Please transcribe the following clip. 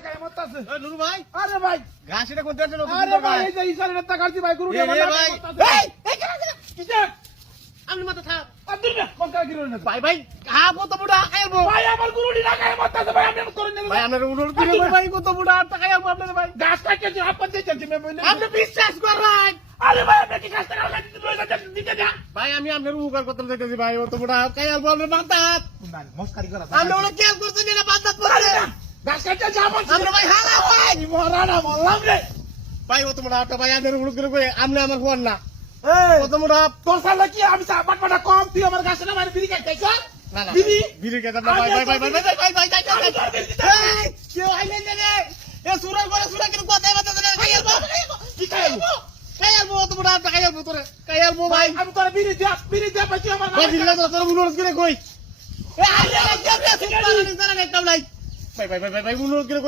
টাকা মরতাছে। ওই নুরু ভাই আরে ভাই, ঘাস এটা কোন দেশে নতুন আরে ভাই, এই যে ইসারের টাকা কাটছি ভাই, গরুটা আমার টাকা ভাই মরতাছে। এই কেন কিসে? আপনি মাথা থাক আব্দুল না, কোন টাকা কিলো না? ভাই ভাই কত বুড়া খাইবো ভাই, আমার গরুটি টাকা মরতাছে ভাই, আপনি এমন করেন না ভাই আপনার অনুরোধ করি ভাই কত বুড়া টাকা আলবো আপনার ভাই গাছ কাটতেছি, হাত পাতে চলছি মে বইলে। আপনি বিশ্বাস করেন আরে ভাই, আপনি কি গাছ টাকা লাগিয়ে দিতে যা। ভাই আমি আপনার উপকার করতে চাইতেছি ভাই অত বুড়া খাই আলবো আপনার বান্দাত না, মস্কারি করা। আপনি ওরা খেয়াল করছেন এটা বান্দাত পড়ে গাছ কাটতেছি আমার। আমরা ভাই হারা ভাই মরা না, মরলাম রে। ভাই অত বুড়া একটা ভাই আপনার অনুরোধ করে আপনি আমার ফোন না এই, কত বুড়া তোর সালে কি আমি বাটবাটা কম, তুই আমার গাছে না মারি বিড়ি খাইতেছ? না না বিড়ি? বিড়ি খেতে না ভাই ভাই ভাই ভাই ভাই ভাই ভাই ভাই কেউ আইলেন না এ সুরার করে সুরা কিন্তু কথা বলতে না খাই আলবো কি খাইবো? খাই আলবো অত বুড়া খাই আলবো তোরে খাই আলবো ভাই, ভাই আমি তোর বিড়ি দিয়া পাই, তুই আমার ভাই গাছে- বিড়ি তোর অনুরোধ করে কই এ আইলে না কেমনে সুপার না জানা একদম নাই ভাই ভাই ভাই ভাই অনুরোধ করে